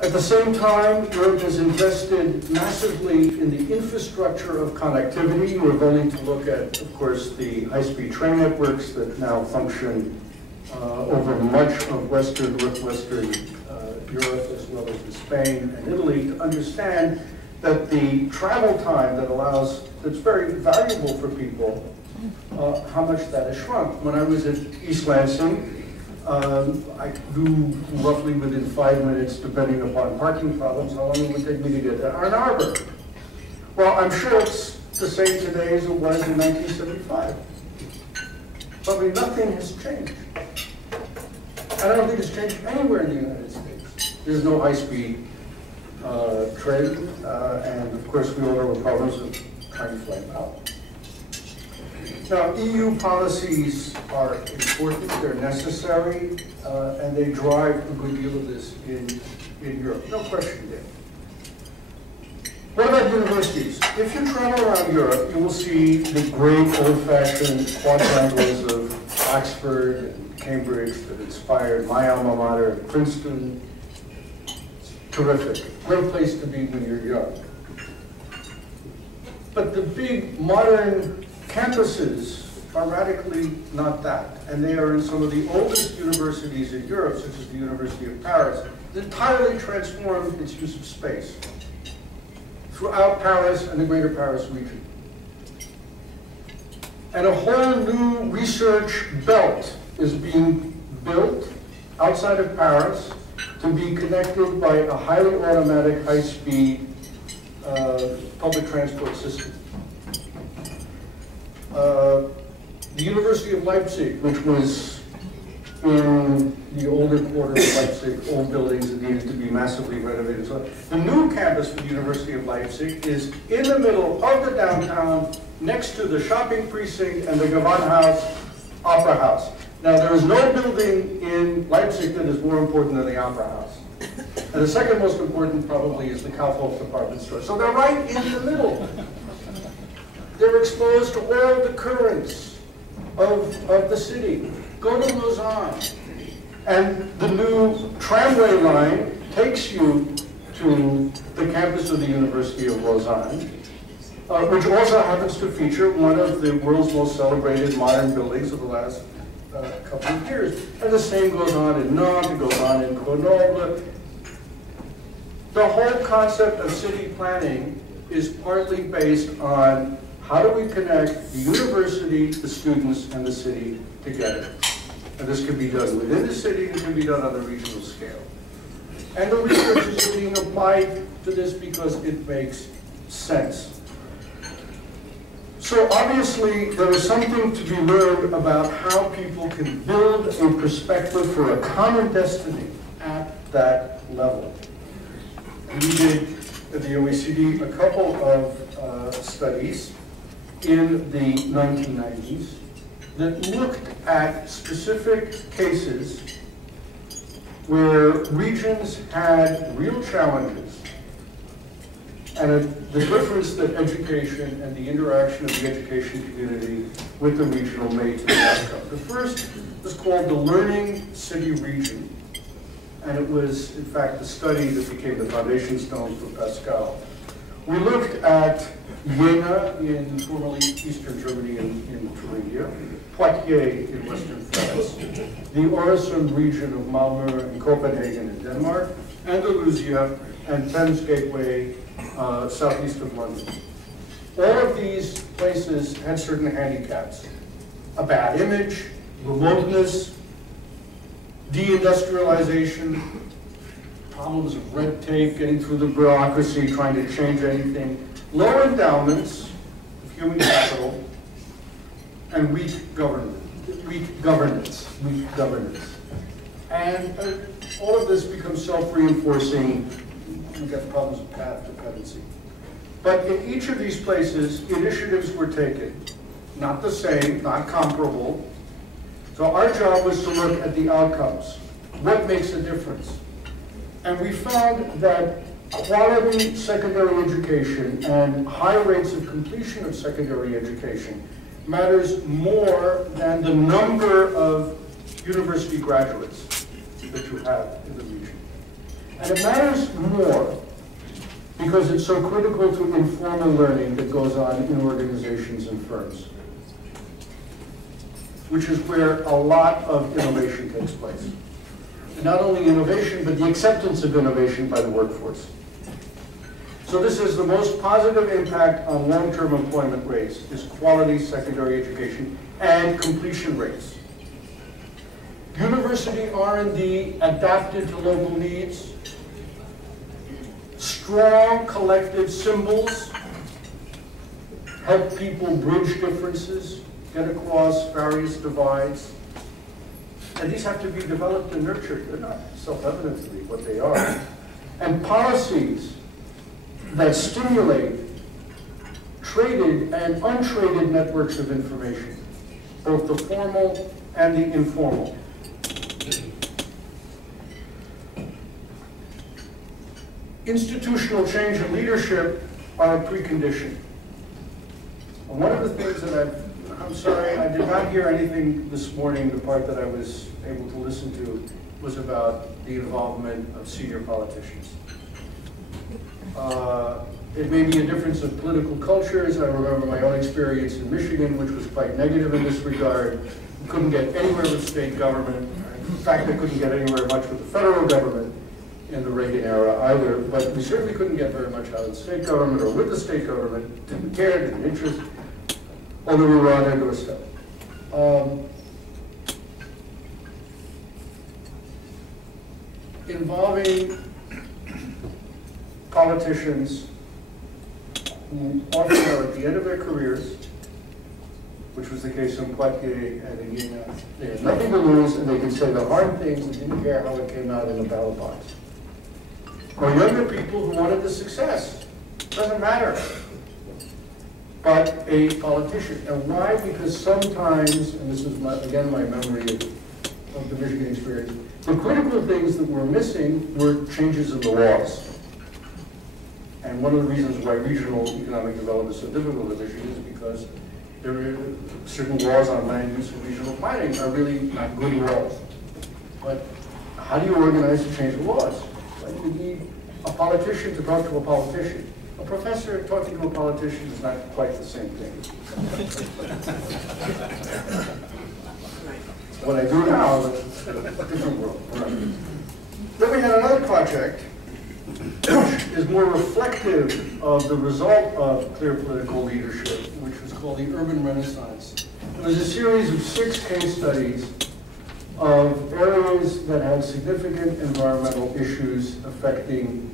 At the same time, Europe has invested massively in the infrastructure of connectivity. You have only to look at, of course, the high-speed train networks that now function over much of Western, Northwestern Europe, as well as in Spain and Italy, to understand that the travel time that's very valuable for people, how much that has shrunk. When I was at East Lansing, I knew roughly within 5 minutes, depending upon parking problems, how long it would take me to get to Ann Arbor. Well, I'm sure it's the same today as it was in 1975. Probably nothing has changed. I don't think it's changed anywhere in the United States. There's no high-speed train, and of course we all know the problems of trying to flame out. Now, EU policies are important, they're necessary, and they drive a good deal of this in Europe. No question there. What about universities? If you travel around Europe, you will see the great old-fashioned quadrangles of Oxford and Cambridge that inspired my alma mater, Princeton. It's terrific. Great place to be when you're young. But the big modern campuses are radically not that. And they are in some of the oldest universities in Europe, such as the University of Paris, that entirely transformed its use of space throughout Paris and the greater Paris region. And a whole new research belt is being built outside of Paris to be connected by a highly automatic, high-speed public transport system. The University of Leipzig, which was in the older quarter of Leipzig, old buildings that needed to be massively renovated. So the new campus for the University of Leipzig is in the middle of the downtown, next to the shopping precinct and the Gewandhaus Opera House. Now, there is no building in Leipzig that is more important than the Opera House. And the second most important probably is the Kaufhof department store. So they're right in the middle. They're exposed to all the currents of the city. Go to Lausanne. And the new tramway line takes you to the campus of the University of Lausanne, which also happens to feature one of the world's most celebrated modern buildings of the last couple of years. And the same goes on in Nantes, it goes on in Grenoble. The whole concept of city planning is partly based on how do we connect the university, the students, and the city together. And this can be done within the city, it can be done on a regional scale. And the research is being applied to this because it makes sense. So obviously, there is something to be learned about how people can build a perspective for a common destiny at that level. We did at the OECD a couple of studies in the 1990s that looked at specific cases where regions had real challenges and the difference that education and the interaction of the education community with the regional made to the outcome. The first was called the Learning City Region, and it was, in fact, the study that became the foundation stone for Pascal. We looked at Jena in formerly Eastern Germany in Thuringia, Poitiers in Western France, the Øresund region of Malmö and Copenhagen in Denmark, Andalusia, and Thames Gateway, southeast of London. All of these places had certain handicaps. A bad image, remoteness, deindustrialization, problems of red tape, getting through the bureaucracy, trying to change anything, low endowments of human capital, and weak governance. And all of this becomes self-reinforcing. We get problems of path dependency. But in each of these places, initiatives were taken. Not the same, not comparable. So our job was to look at the outcomes. What makes a difference? And we found that quality secondary education and high rates of completion of secondary education matters more than the number of university graduates that you have in the region. And it matters more because it's so critical to informal learning that goes on in organizations and firms, which is where a lot of innovation takes place. And not only innovation, but the acceptance of innovation by the workforce. So this is the most positive impact on long-term employment rates, is quality secondary education and completion rates. University R&D adapted to local needs. Strong collective symbols help people bridge differences, get across various divides. And these have to be developed and nurtured. They're not self-evident to be what they are. And policies that stimulate traded and untraded networks of information, both the formal and the informal. Institutional change and leadership are a precondition. And one of the things that I'm sorry, I did not hear anything this morning. The part that I was able to listen to was about the involvement of senior politicians. It may be a difference of political cultures. I remember my own experience in Michigan, which was quite negative in this regard. We couldn't get anywhere with state government. In fact, I couldn't get anywhere much with the federal government in the Reagan era either, but we certainly couldn't get very much out of the state government or with the state government. Didn't care, didn't interest, although we were on their doorstep. Involving politicians who often are at the end of their careers, which was the case in Poitiers and in Guinea. They had nothing to lose, and they could say the hard things and didn't care how it came out in the ballot box. Or younger people who wanted the success. Doesn't matter. But a politician. And why? Because sometimes, and this is again my memory of the Michigan experience, the critical things that were missing were changes in the laws. And one of the reasons why regional economic development is so difficult in Michigan is because there are certain laws on land use and regional planning are really not good laws. But how do you organize to change the laws? Right? You need a politician to talk to a politician. A professor talking to a politician is not quite the same thing. What I do now is a different world. Right. Then we had another project which is more reflective of the result of clear political leadership, which was called the Urban Renaissance. It was a series of 6 case studies of areas that had significant environmental issues affecting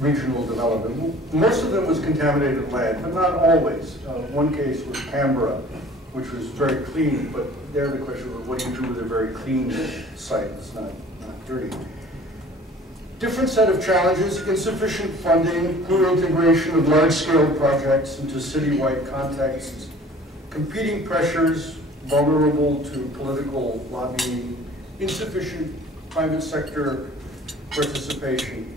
regional development. Most of them was contaminated land, but not always. One case was Canberra, which was very clean, but there the question was, what do you do with a very clean site that's not dirty? Different set of challenges: insufficient funding, poor integration of large-scale projects into citywide contexts, competing pressures, vulnerable to political lobbying, insufficient private sector participation,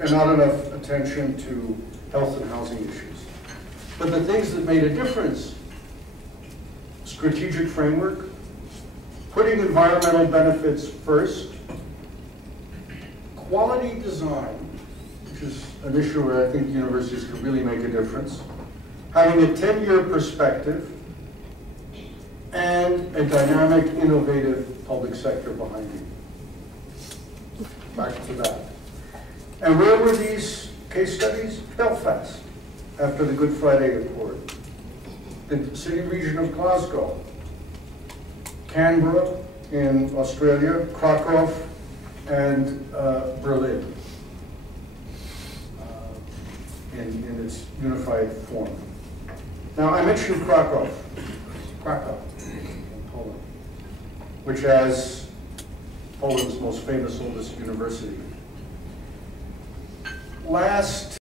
and not enough attention to health and housing issues. But the things that made a difference: strategic framework, putting environmental benefits first, quality design, which is an issue where I think universities could really make a difference, having a 10-year perspective, and a dynamic, innovative public sector behind you. Back to that. And where were these case studies? Belfast, after the Good Friday Accord. The city region of Glasgow. Canberra in Australia. Krakow and Berlin in its unified form. Now, I mentioned Krakow in Poland, which has Poland's most famous, oldest university. Last